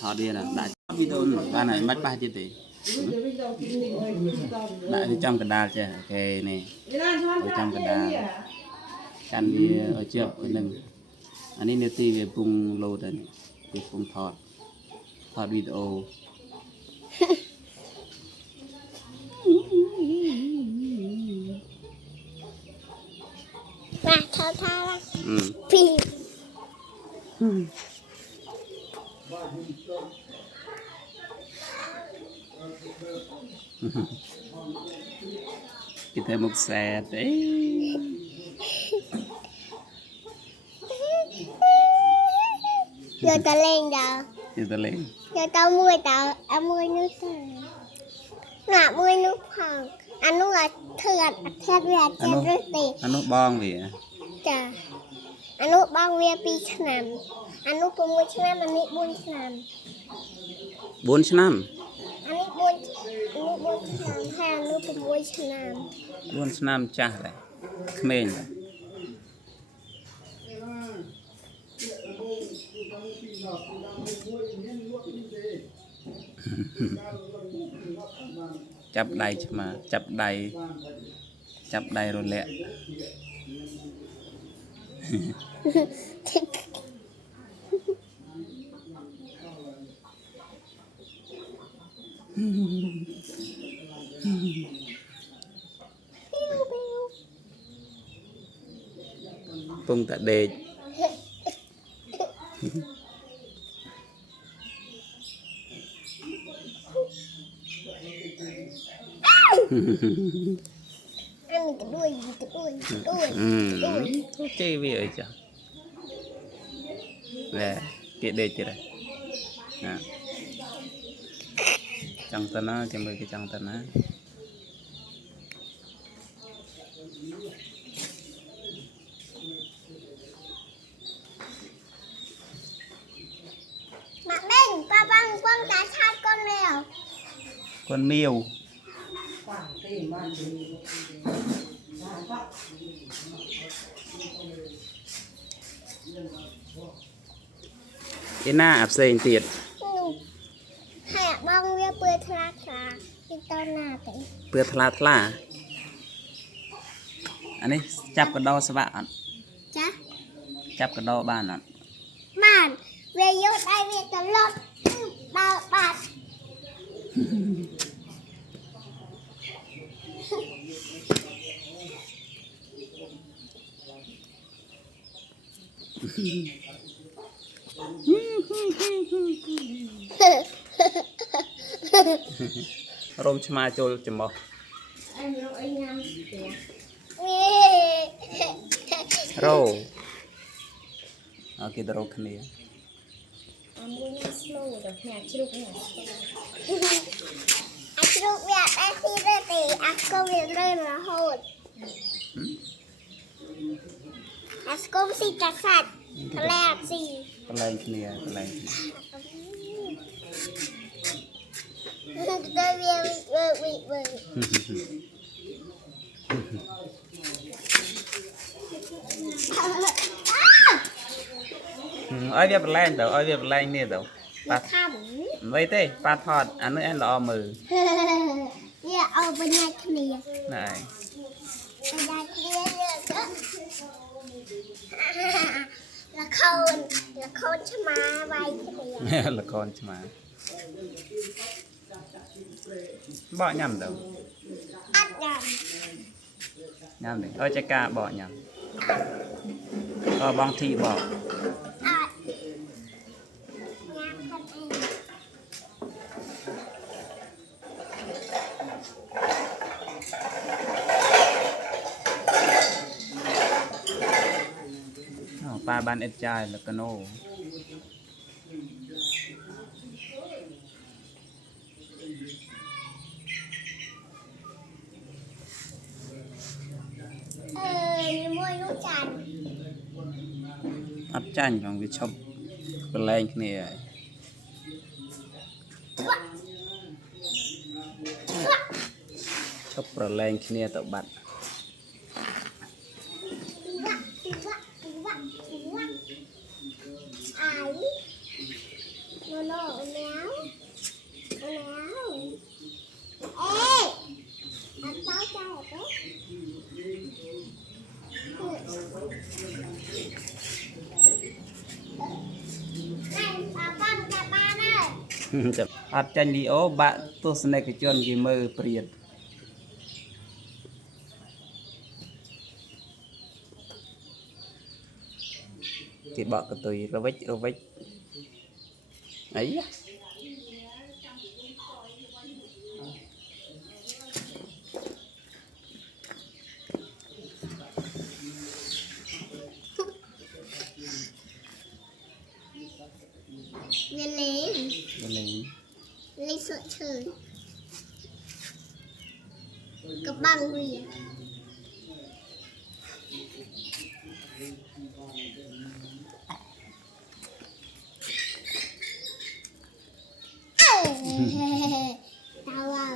thọ đi là đã video ba này mất ba chứ tỷ lại đi trong cái đa chưa ok này ở trong cái đa căn đi ở trước ở nâng anh ấy nếu ti về bung lô đây về bung thọ videoมาเท่าละปีkita một xe đấy giờ ta lên đâu kita lên giờ tao mua tao ăn mua nước ngã mua nước hàng ăn nước là thượt thượt về trên rớt tì anh nó bong gìจ้ะอนุบางเวียปีฉนามอนุปมุชนามอันนี้บุญฉนาม 4 ឆ្នាំ อันนี้บุญฉนามให้อนุปมุชนาม 4 ឆ្នាំចាស់ដែរក្មេងដែរចាប់ដៃឆ្មាចាប់ដៃរលាក់ពងតាដេកอันนี้ก็ด้วยចេះវាអីចាណែគេដេកទៀតណាចង់ទៅណាចាំមើលគេចង់ទៅណា มาเบ่งป้าบังป้องตาชาติก้นแมว con miêu cái na áp sen tiệt ให้บ้องเวียเปื่อยทลาที่ต้นหน้าไป เปลือกทลาอันนี้จับกระดอสบะ จ้ะ จับกระดอบ้านอ่ะ บ้านเวียยกได้เวียจะลดบาบาดรมชมาโจลจมอ อันนี้ไอ้งามเสีย โรเอากิดโรคนี้ อันนี้สโลว์เดี๋ยวเนี่ยชิลุกเนี่ยอันชิลุกเวียได้ที่เรื่อยตีอักก็เวียเรื่อยมาโหดอัสกุมสีจักสัตว์ทะเลสี กระไรนี้กระไร ได้เวียเว้ยai biết lên đâu ai biết lên nè đâu มาข vậy thế ba thọt anh nói anh lò mừ ำเนี่ยเอาไปยายเคลียร์ này ไปยายเคลียร์เนี่ยก็ละครชมาไว้เคลียร์ là con chứ mà bỏ nhầm đâu อัดยัน nhầm đi ơi trái ca bỏ nhầm bong thị bỏ อัดยามพันเอง ba ban ít trai là cano มีมวยลูกจันทร์ อัดจันของวิชอบเป็นแรงนี่ชอบเป็นแรงนี่ต่อบัตร ไ โน่แมวแมวเอ๊ะอันเต้าใจเอ๊ะนั่นปลาปั้นกับปลาเนอะ จะอัดจันดีโอบะตัวสเนกจนกี่มือเปลี่ยนกี่บะกระตุยระวิจไอ้ยะ เวลี วันนี้ ลีสดชื่นกับบังเวียเอ้ยตาว่า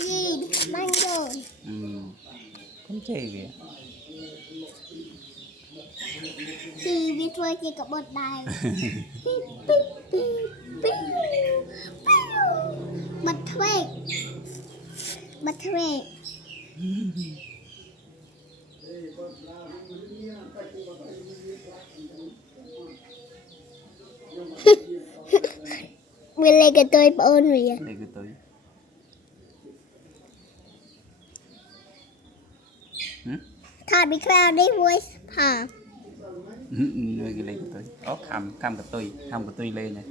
ยีบังโดน không chơi gì ชีวิตวัยจีกับบทใดปิ๊บปิ๊บปิ๊บปิ๊บปิ๊บบัตรเวกบัตรเวกเวลากับตัวปอนเลย đây cái tôi ถ้ามีคราวได้ voice ผ่า nơi cái lên của tôi có khăm cái tôi lên này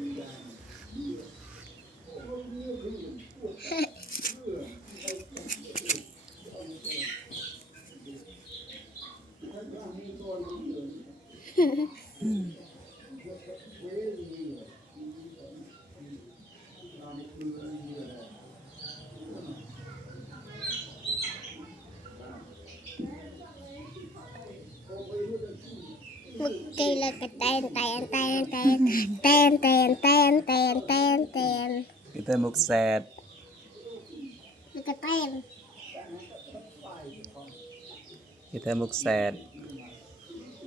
มึกเกลกระแตนแตนแตนแตนแตนแตนแตนแตนแตนแตน cái tôi một sẹt มึกกระแตน cái tôi một sẹt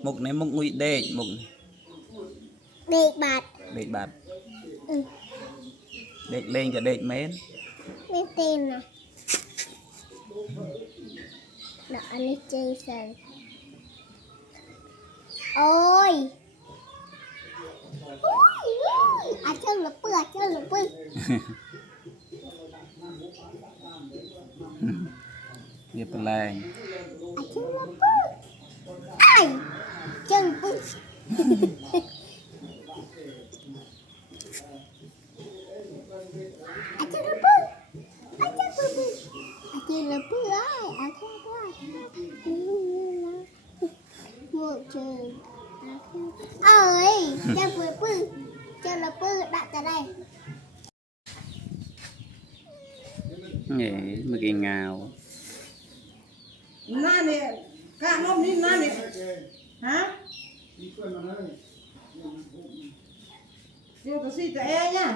một này một nguy đê một เด็กบาด đê bạt อืม đê lên cho đê mến ไม่เต็มนะเดี๋ยวอันนี้เจสันโอ้ยอาเจ้าหรือเปลือกเจ้าหรือเปลือก nghiệp lành อาเจ้าหรือเปลือกไอ้เจ้าหรือเปลือกอาเจ้าหรือเปลือกอาเจ้าหรือเปลือกอาเจ้าหรือเปลือกอาเจ้าหรือเปลือกหมวกเจอเอ้ยเจ้าหรือเปลือกเจ้าหรือเปลือกดักจะได้ nhỉ mà cái ngào หน้าเนี่ยกางนมนี่หน้าเนี่ยฮะเดี๋ยวก็สิแต่เองเนี่ย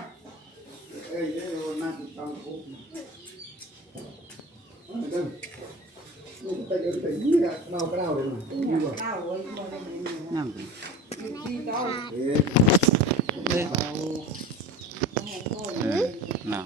เล่าไว้บ่ได้ยิน ngắm ที่เก่า nào